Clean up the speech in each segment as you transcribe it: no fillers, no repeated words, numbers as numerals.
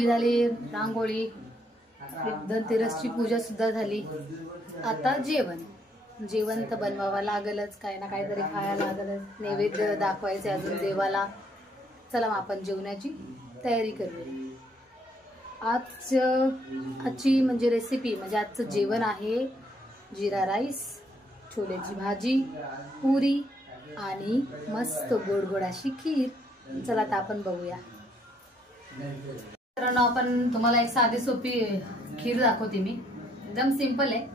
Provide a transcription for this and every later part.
आपली झाली रांगोळी, धनतेरसची पूजा सुद्धा झाली. आता जेवण तर बनवावं लागलच, काही ना काहीतरी खायला लागलच, नैवेद्य दाखवायचे अजून देवाला. चला मग आपण जेवणाची तयारी करूया. आजची म्हणजे रेसिपी म्हणजे आजचं जेवण आहे जिरा राईस, छोलेची भाजी, पुरी आणि मस्त गोड गोड अशी खीर. चला आता आपण बघूया. मित्रांनो, आपण तुम्हाला एक साधी सोपी खीर दाखवते. मी एकदम सिंपल आहे,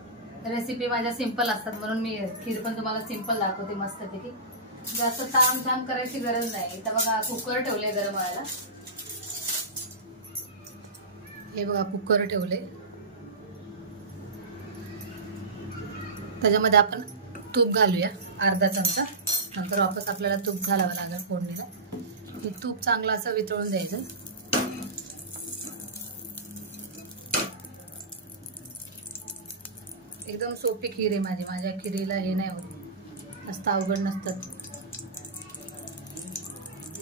रेसिपी माझ्या सिंपल असतात म्हणून मी खीर पण तुम्हाला सिंपल दाखवते मस्तपैकी. जास्त तामझाम करायची गरज नाही. इथं बघा कुकर ठेवले गरम व्हायला. हे बघा कुकर ठेवले, त्याच्यामध्ये आपण तूप घालूया अर्धा चमचा. नंतर वापस आपल्याला तूप घालावं लागेल फोडणीला. हे तूप चांगलं असं वितळून द्यायचं. एकदम सोपी खीर आहे माझी. माझ्या खिरीला हे नाही होत, जास्त अवघड नसतात.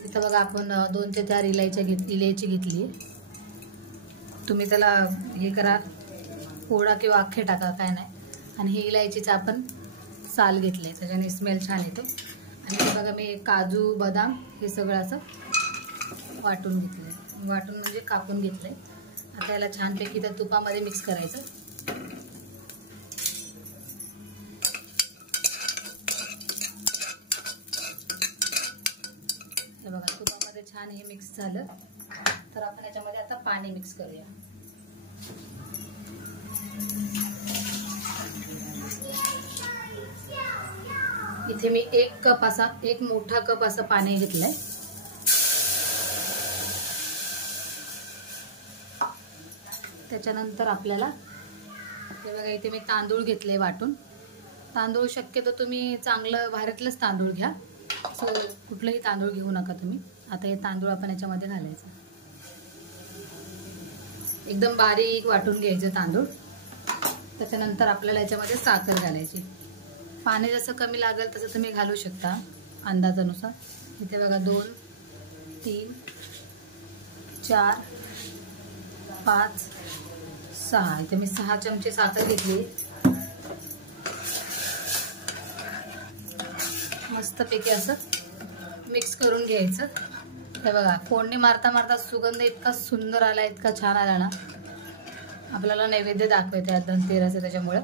इथं बघा आपण 2 ते 4 इलायची घेतली. तुम्ही त्याला हे करा, फोडा किंवा अख्खे टाका, काय नाही. आणि हे इलायचीचा आपण साल घेतले, त्याच्याने स्मेल छान येतो. आणि हे बघा मी काजू बदाम हे सगळं असं वाटून घेतलंय, वाटून म्हणजे कापून घेतलंय. आता याला छानपैकी त्या तुपामध्ये मिक्स करायचं. हे बघा तुपामध्ये छान हे मिक्स झालं, तर आपण याच्यामध्ये आता पाणी मिक्स करूया. इथे मी एक मोठा कप असं पाणी घेतलंय. त्याच्यानंतर आपल्याला हे बघा इथे मी तांदूळ घेतले वाटून. तांदूळ शक्यतो तुम्ही चांगलं भारतातलंच तांदूळ घ्या, असं कुठलंही तांदूळ घेऊ नका तुम्ही. आता हे तांदूळ आपण याच्यामध्ये घालायचं, एकदम बारीक वाटून घ्यायचं तांदूळ. त्याच्यानंतर आपल्याला याच्यामध्ये साखर घालायची. पाणी जसं कमी लागेल तसं तुम्ही घालू शकता अंदाजानुसार. इथे बघा 2, 3, 4, 5, 6. इथे मी 6 चमचे साखर घेतली. मस्तपैकी असं मिक्स करून घ्यायचं. हे बघा फोडणी मारता मारता सुगंध इतका सुंदर आला, इतका छान आला ना. आपल्याला नैवेद्य दाखवायचं धनतेरस, त्याच्यामुळे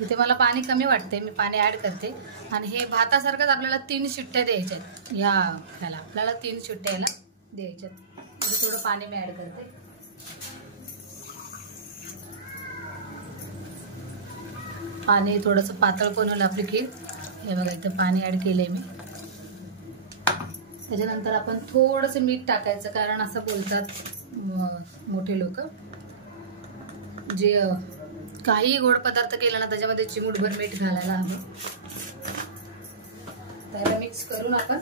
इथे मला पाणी कमी वाटते, मी पाणी ॲड करते. आणि हे भातासारखंच आपल्याला 3 शिट्ट्या द्यायच्या ह्याला. आपल्याला 3 शिट्ट्या याला द्यायच्यात. थोडं पाणी मी ॲड करते. पाणी थोडंसं पातळ पण होईल आपली खीर. हे बघा इथं पाणी ॲड केलंय मी. त्याच्यानंतर आपण थोडंसं मीठ टाकायचं, कारण असं बोलतात मोठे लोक, जे काही गोड पदार्थ केला ना त्याच्यामध्ये चिमूटभर मीठ घालायला हवं. त्याला मिक्स करून आपण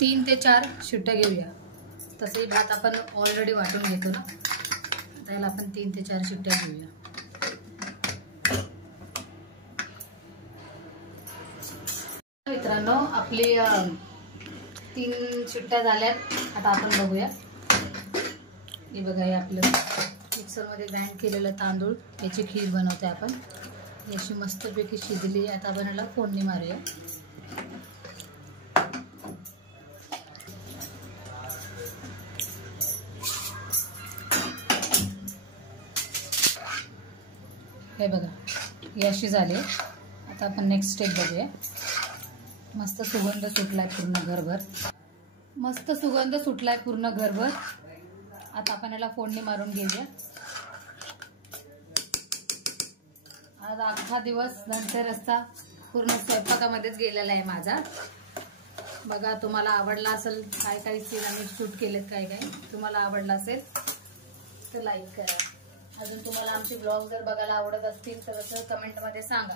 3 ते 4 शिट्ट्या घेऊया. तसंही भात आपण ऑलरेडी वाटून घेतो ना, त्याला आपण 3 ते 4 शिट्ट्या घेऊया. मित्रांनो, आपली 3 शिट्ट्या झाल्यात. आता आपण बघूया. हे बघा, हे आपलं मिक्सरमध्ये ग्राइंड केलेलं तांदूळ, याची खीर बनवते आपण. याची मस्तपैकी शिजली. आता आपण याला फोडणी मारूया. हे बघा ही अशी झाली. आता आपण नेक्स्ट स्टेप बघूया. मस्त सुगंध सुटलाय पूर्ण घरभर. मस्त सुगंध सुटलाय पूर्ण घरभर. आता आपण याला फोडणी मारून घेऊया. आज अख्खा दिवस धनतेरसचा पूर्ण स्वयंपाकामध्येच गेलेला आहे माझा. बघा तुम्हाला आवडला असेल, काय काय सीन आम्ही शूट केलेत, काय काय तुम्हाला आवडला असेल तर लाईक करा. अजून तुम्हाला आमचे ब्लॉग जर बघायला आवडत असतील तर असं कमेंटमध्ये सांगा.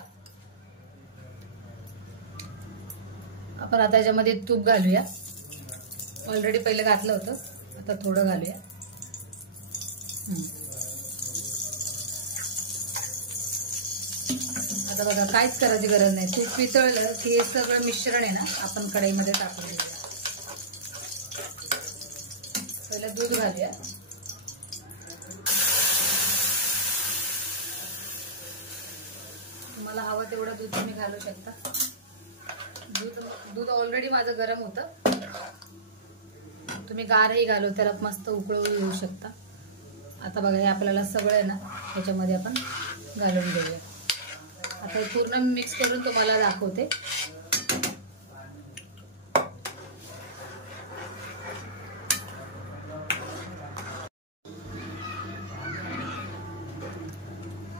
आपण आता याच्यामध्ये तूप घालूया. ऑलरेडी पहिले घातलं होतं, आता थोडं घालूया. आता बघा काहीच करायची गरज नाही. तूप वितळलं की हे सगळं मिश्रण आहे ना आपण कढईमध्ये टाकून घेऊया. पहिलं दूध घालूया. तुम्हाला हवं तेवढं दूध तुम्ही घालू शकता. दूध ऑलरेडी माझं गरम होतं. तुम्ही गारही घालू त्याला मस्त उकळून घेऊ शकता. आता बघा हे आपल्याला सगळं आहे ना ह्याच्यामध्ये आपण घालून घेऊया. आता हे पूर्ण मिक्स करून तुम्हाला दाखवते.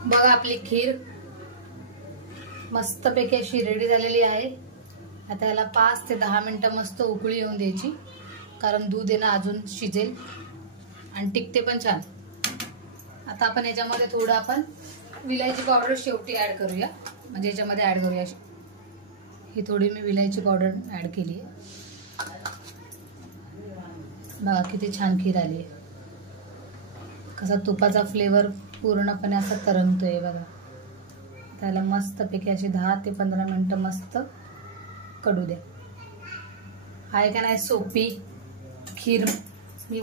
बघा आपली खीर मस्तपैकी अशी रेडी झालेली आहे. आता याला 5 ते 10 मिनिटं मस्त उकळी येऊन द्यायची, कारण दूध आहे ना अजून शिजेल आणि टिकते पण छान. आता आपण याच्यामध्ये थोडं आपण विलायची पावडर शेवटी ऍड करूया, म्हणजे याच्यामध्ये ऍड करूया. ही थोडी मी विलायची पावडर ऍड केली आहे. बघा किती छान खीर आली आहे. कसा तुपाचा फ्लेवर पूर्णपणे असा तरंगतोय बघा. त्याला मस्तपैकी अशी 10 ते 15 मिनिटं मस्त कडू द्या. आहे का नाही सोपी खीर. मी